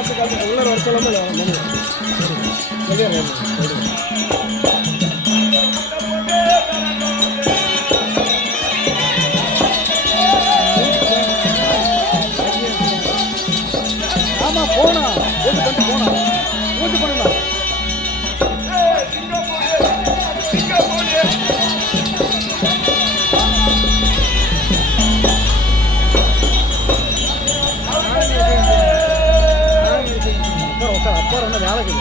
உள்ள வர சொல்லாமல் ஆமா போனா ஓட்டு பண்ணிட்டு போனா ஓட்டு பண்ணலாம். அப்பா ஒன்றும் வேலைக்கு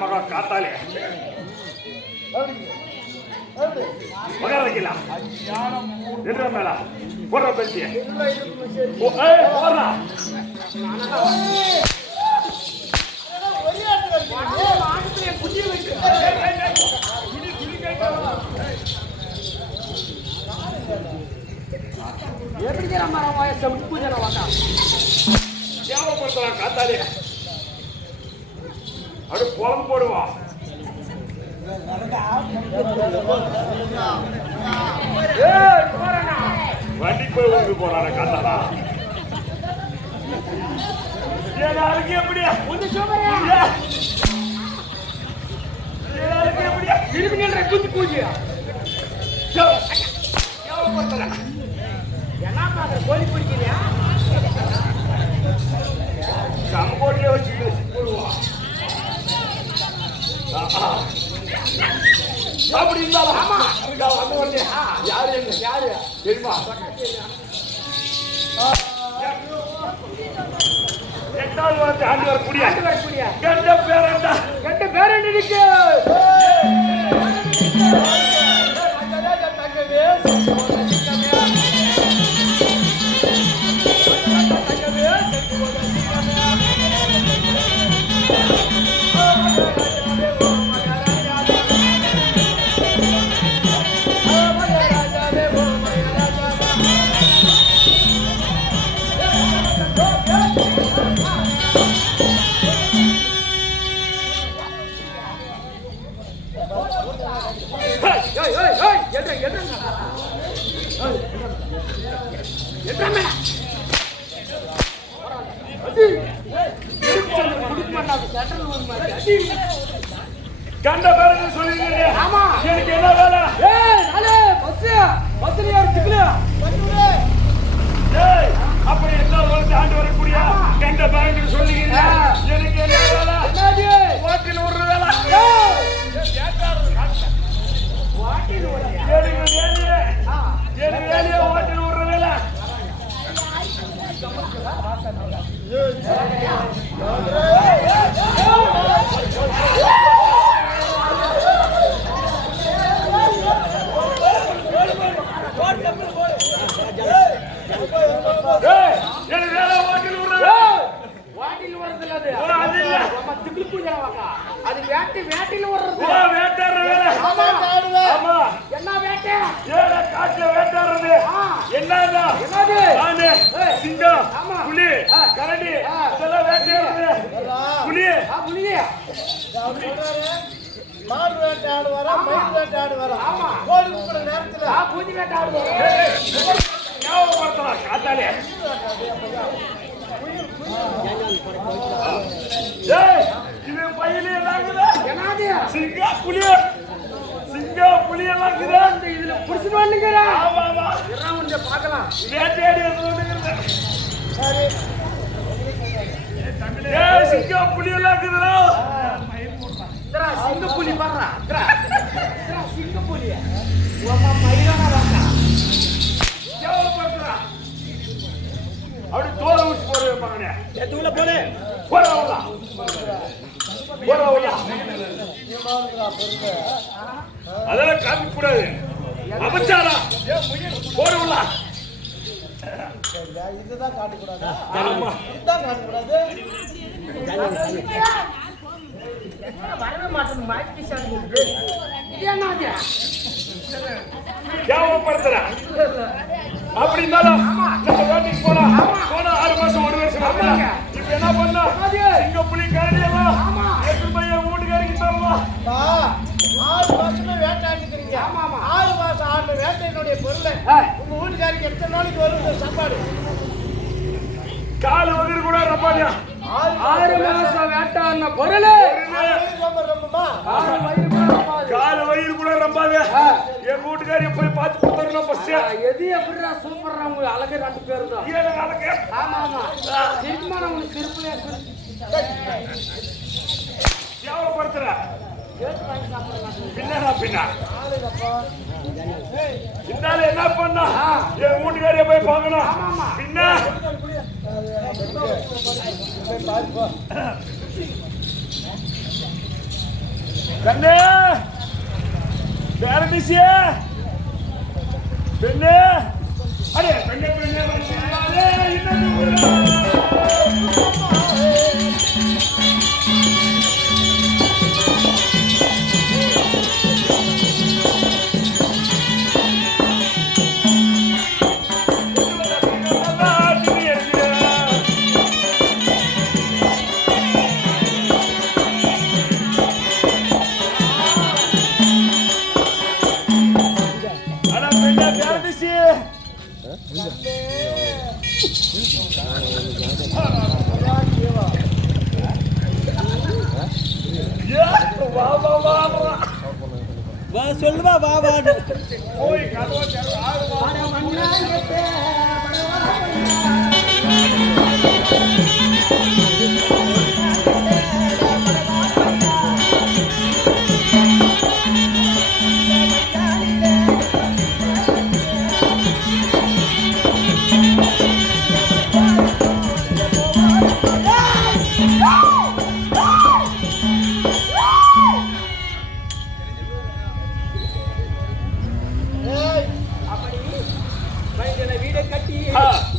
மகா காத்தாலே மகா வைக்கலாம் மேல போடுற பேசிய தேவைப்படுத்தலாம் காத்தாலே அப்படி குழம்பு போடுவான். வண்டி போய் ஊருக்கு போறான காத்தாரா ஏழாளுக்கு எப்படியா ஏழாளுக்கு எப்படியா இருபுங்கிற குஞ்சு பூஜையா என்ன பாக்குற கோழி பிடிக்கிறியா கம்போட்டிலே வச்சுட்டு போடுவான். அப்படி இருந்தாலும் ஆமா வந்து வந்து யாரு எங்க யாரு தெரியுமா எட்டாவது வந்து ஆண்டு வரக்கூடிய கெட்ட பேரண்டா கெட்ட பேரண்டி இருக்கு கண்ட பேரு சொல்லிருக்கீங்க. ஆமா எனக்கு என்ன வேலை? அப்படி என்ன ஆண்டு வரக்கூடிய கண்ட பேரு சொல்லிருக்கீங்க. எனக்கு என்ன வேலை? வாட்டில் ஒரு வேலை வேலையை வாட்டில் ஒரு வேலை அது வேட்டி வேட்டில வர்றது வேட்டாடுற வேலை என்ன வேட்டை காட்டுல வேட்டாடுறது என்னது ஆனே சிங்கம் புலி கரடி இதெல்லாம் வேட்டையாடுறது புலி மாடு வேட்டாடு வர மயில் வேட்டாடு வர கோழி குப்புற நேரத்துல பூஜை வேட்டாடு வர ஞாபகப்படுத்தலாம் காத்தாலே இது பையில என்னாகுது என்னது சிங்கா புலி எல்லாம் இதுல புடிச்சு வந்துங்கற ஆமா ஆமா எல்லாம் வந்து பார்க்கலாம் வேட்டையாடி வந்துங்கற சரி ஏய் சிங்கா புலி எல்லாம் இருக்குடா மயில் போடுறா இதரா சிங்க புலி பாறா இதரா சிங்க புலி ஓமா மயிலான வாங்க ஜாவ பண்ற எதுக்குள்ள போலே போறவங்களா போறவங்களா அதெல்லாம் காமிக்க கூடாது அபச்சாரா போறவங்களா இதுதான் காட்டக்கூடாதா? ஆமா இதுதான் காட்டக்கூடாது. வரவே மாட்டேன் மாட்டி சாப்பிட்டு இது என்னது கேவலப்படுத்துற அப்படி இருந்தாலும் நம்ம வேட்டைக்கு போனா 6 மாசம் 1 வருஷம் ஆகுது. இப்ப என்ன பண்ணா சிங்க புலி கரடி எல்லாம் எட்டு பையன் வீட்டுக்காரிக்கு தரலாம். 6 மாசமே வேட்டையாடிக்கிறீங்க. 6 மாசம் ஆண்டு வேட்டையினுடைய பொருளை உங்க வீட்டுக்காரிக்கு எத்தனை நாளைக்கு வரும் சாப்பாடு? கால் வகிறு கூட ரப்பாடியா 6 மாசம் வேட்டான பொருள் கால் வயிறு கூட ரம்பாது. என் வீட்டுக்காரிய போய் பார்த்து கொடுத்துடணும் ஃபர்ஸ்ட். எது எப்படிடா சூப்பர்ரா உங்க அழகு 2 பேர் தான். ஏன் அழகு? ஆமா ஆமா சிரிப்புமான உங்க சிரிப்புல கேவலப்படுத்துற பின்னா பின்னா இருந்தால என்ன பண்ணா என் வீட்டுக்காரிய போய் பார்க்கணும். பின்ன கண்ணே பேரடிசியே பெண்ணே அடே பெண்ணே பெண்ணே வந்து இன்னும் சொல்லுவா வா வா போய் கதவை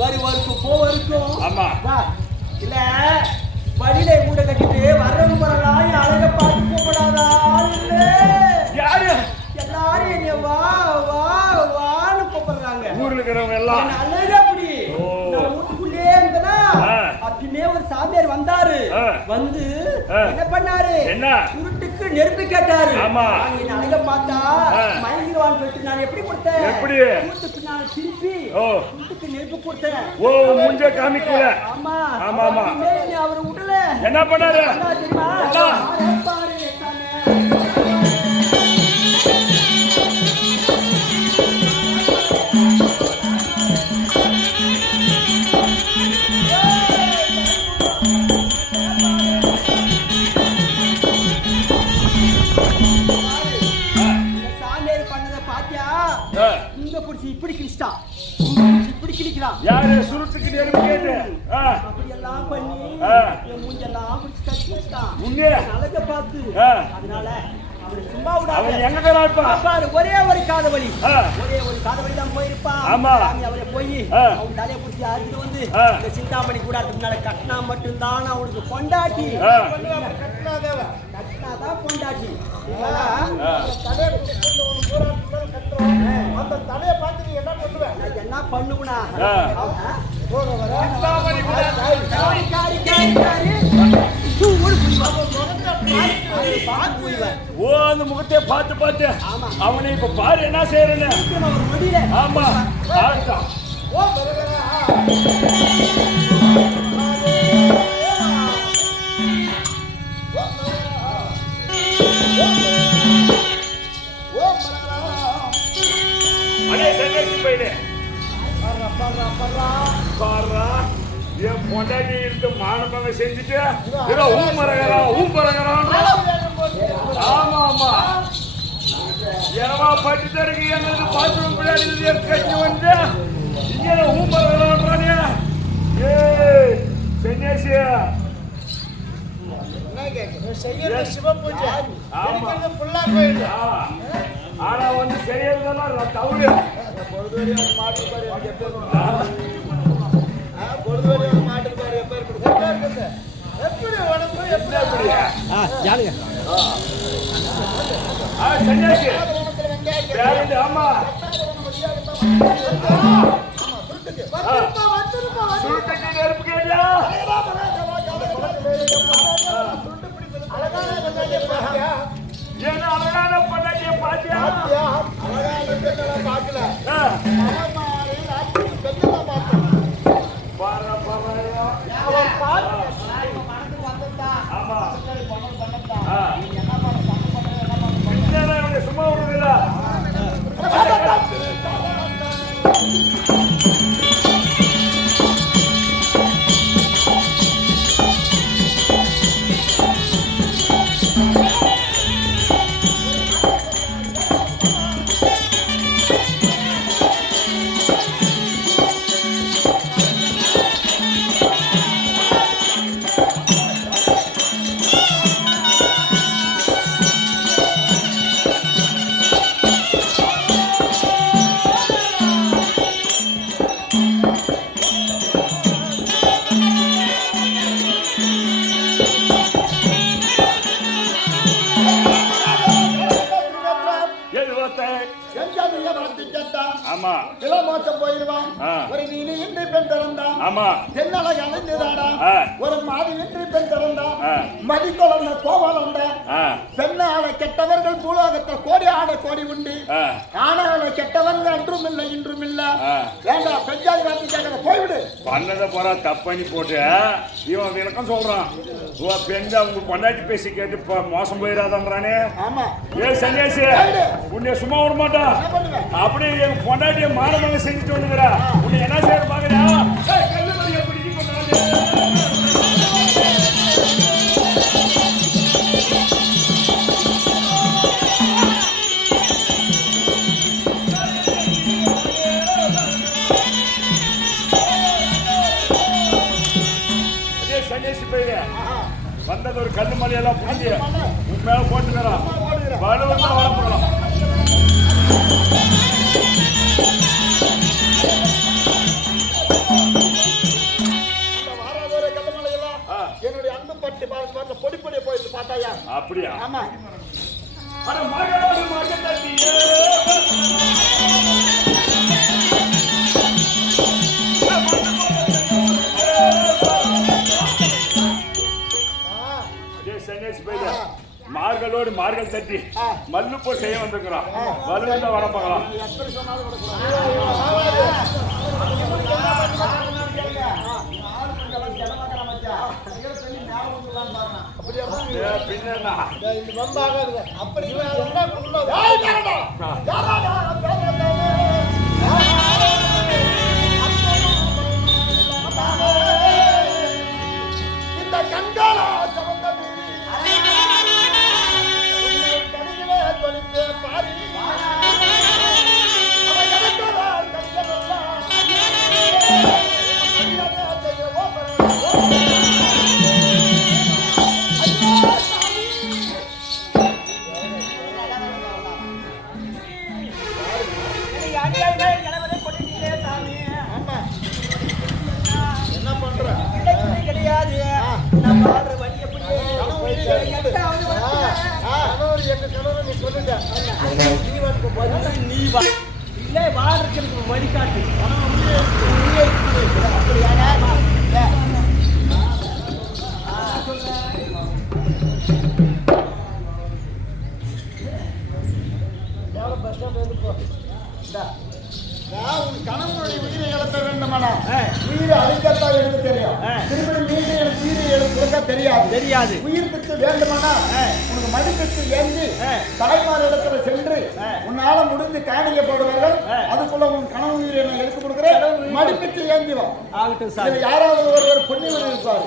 வருவருக்கும் போவருக்கும் ஆமா இல்ல வழியில கூட கட்டிட்டு வரவு வரலாம் அழக பார்த்து போகப்படாதா இல்ல யாரு எல்லாரும் என்னைய வா வா வான்னு கூப்பிடுறாங்க. ஊர்ல இருக்கிறவங்க எல்லாம் அழகா அப்படி நான் வீட்டுக்குள்ளே இருந்தனா அப்படியே ஒரு சாமியார் வந்தாரு. வந்து என்ன பண்ணாரு என்ன உருட்டுக்கு நெருப்பு கேட்டாரு. ஆமா என்ன அழக பார்த்தா மயங்கிடுவான்னு சொல்லிட்டு நான் எப்படி கொடுத்தேன் எப்படி வீட்டுக்கு நான் திருப்பி வீட்டுக்கு நெருப்பு கொடுத்தேன். ஓ முஞ்ச காமிக்கல. ஆமா ஆமா ஆமா அவர் விடல என்ன பண்ணாரு தெரியுமா பாரு சாமியார் பண்ணத பாத்தியா இங்க புடிச்சு இப்படி கிழிச்சான் இப்படி கிழிக்கிறான். யாரு சுருட்டுக்கு நெருப்பு கேட்டு அப்படி எல்லாம் பண்ணி என் மூஞ்செல்லாம் பிடிச்சு கட்டிட்டான். முன்னே அழக பார்த்து அதனால அவனை சும்மா அவன் விடாத. எங்க இருப்பான் பாரு ஒரே ஒரு காதவழி தான் போயிருப்பான். ஆமா அவரை போய் அவன் தலையை பிடிச்சி அறுத்து வந்து இந்த சிந்தாமணி கூட முன்னால கட்டினா மட்டும்தான் அவனுக்கு பொண்டாட்டி. கட்டினாதான் பொண்டாட்டி. அந்த தலையை பார்த்து நீ என்ன பண்ணுவேன்? நான் என்ன பண்ணுவனா ஓ அந்த முகத்தை பார்த்து பார்த்து அவனை இப்ப பாரு என்ன செய்யறேன்னு. ஆமா அடே சன்னியாசி பையனே பாரா என் பொண்டாட்டி இருந்து மானபங்க செஞ்சுட்டு ஏதோ ஊம்பரங்கிறான். ஆமா ஆமா எனவா பட்டு இருக்கு எங்களுக்கு பாத்ரூம் பின்னாடி கட்சி வந்து இங்கே ஊம்பரங்கிறான். ஏ செய்யறது சிவ பூஜை, ஆமா. எடுக்கிறது புல்லா கோயில். ஆனா வந்து செய்யறதெல்லாம் தவறு. பொழுதுவரையும் மாட்டு பாரு எனக்கு எப்ப பொழுதுவரையும் மாட்டு பாரு எப்ப இருக்குது எப்படி உடம்பு எப்படி ஜாலியா சன்னியாசி பேரண்டி ஆமா சுருட்டுக்கு நெருப்பு கேட்டியா ஏன்னா அழகான பொண்டாட்டிய பாத்தியா பார்க்கல ஆமா சும்மா விடுறீங்களா ஆமா இளமோச்சம் போயிடுவான் ஒரு நீனி இன்றி பெண் பிறந்தான் ஆமா தென்னலை அணைந்துதாடா ஒரு மாதி இன்றி பெண் பிறந்தான் மதிக்கொள்ள கோவலண்ட பெண்ணால கெட்டவர்கள் பூலோகத்தில் கோடி ஆட கோடி உண்டு ஆனால கெட்டவர்கள் அன்றும் இல்லை இன்றும் இல்ல வேண்டாம் பெஞ்சாதி வார்த்தை கேட்கற போய்விடு பண்ணதை போறா தப்பண்ணி போட்டு இவன் விளக்கம் சொல்றான் பெஞ்சா உங்க பொண்டாட்டி பேசி கேட்டு மோசம் போயிடாதான்றானே ஆமா ஏ சன்னியாசி உன்னை சும்மா விட மாட்டான் அப்படியே என் பொண்டாட்டிய மானமாக செஞ்சுட்டு வந்துக்கிறா உன்னை என்ன செய்ய பாக்குறா கல்லுமதி எப்படி சன்னியாசி போயிரு வந்தது ஒரு கல்லு மலையெல்லாம் புரிஞ்சு உன் மேல போட்டுக்கிறான் வலுவா வரப்படலாம் என்னுடைய அன்பு பட்டு பொடி பொடிய போயிட்டு பார்த்தாயா அப்படியா ஆமா அட மகளோடு மகன் தட்டியே மார்களோடு மார்கள் தட்டி மல்லு போய் செய்ய வந்துக்கிறான் வலுவா வர பார்க்கலாம் பின்ன அப்படி இந்த கண்காலா வழிகாட்டு கணவனுடைய உயிரை இழக்க வேண்டுமானா உயிரை அழிக்கத்தான் எனக்கு தெரியும் திரும்ப மீண்டும் எனக்கு உயிரை கொடுக்க தெரியாது உயிர் பெற்று வேண்டுமானா உனக்கு மடிப்பெற்று ஏந்தி தாய்மார் இடத்துல சென்று உன்னால முடிந்து காணிக்க போடுவார்கள் அதுக்குள்ள உன் கணவன் உயிரை நான் எடுத்து கொடுக்குறேன் மடிப்பெற்று ஏந்திவோம் யாராவது ஒருவர் புண்ணியவர் இருப்பார்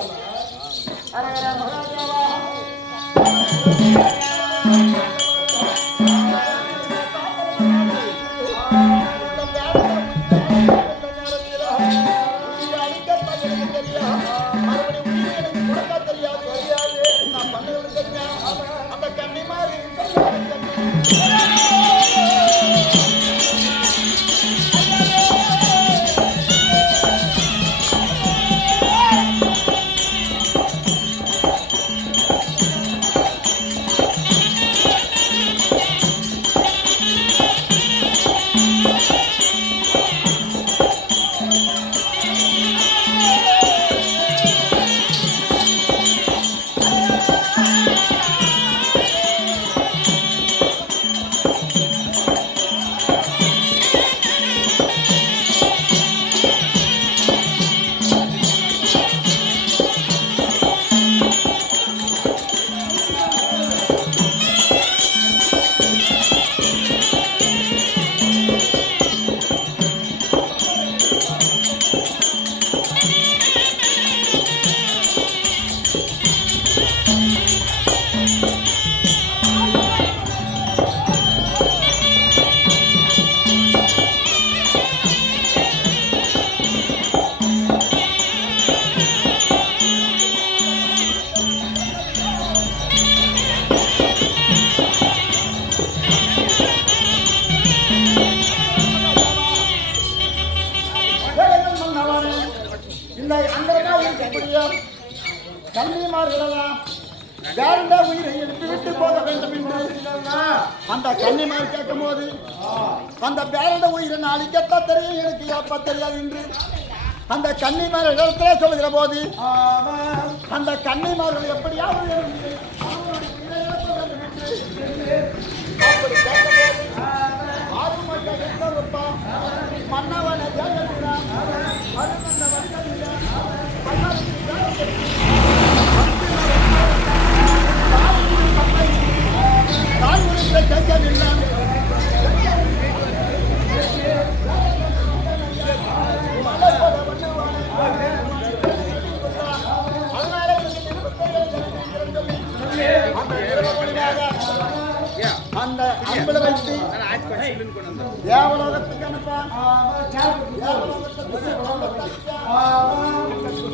மறுபடியும் உயிரை எனக்கு கொடுக்க தெரியாது நான் பண்ண இந்த அங்கமா இருக்கக்கூடிய கன்னிமார்களெல்லாம் யாருந்த உயிரை எடுத்து விட்டு போக வேண்டும் என்று அந்த கன்னிமார் கேட்கும் போது அந்த பேரண்ட உயிரை நாளைக்கத்தான் தெரியும் எனக்கு எப்ப தெரியாது என்று அந்த கன்னிமார் இடத்துல சொல்லுகிற போது அந்த கன்னிமார்கள் எப்படியாவது அவங்களுடைய உயிரை இழக்க வேண்டும் என்று அப்படி கேட்கும்போது ஆறுமட்ட எத்தப்பா மன்னவனை ஜெயகிறான் அருமந்த வந்ததில்லை தான் உரித்த கேட்கவில்லை அந்த அம்பளை வைத்து தேவலோகத்துக்கு அனுப்பா தேவலோகத்துக்கு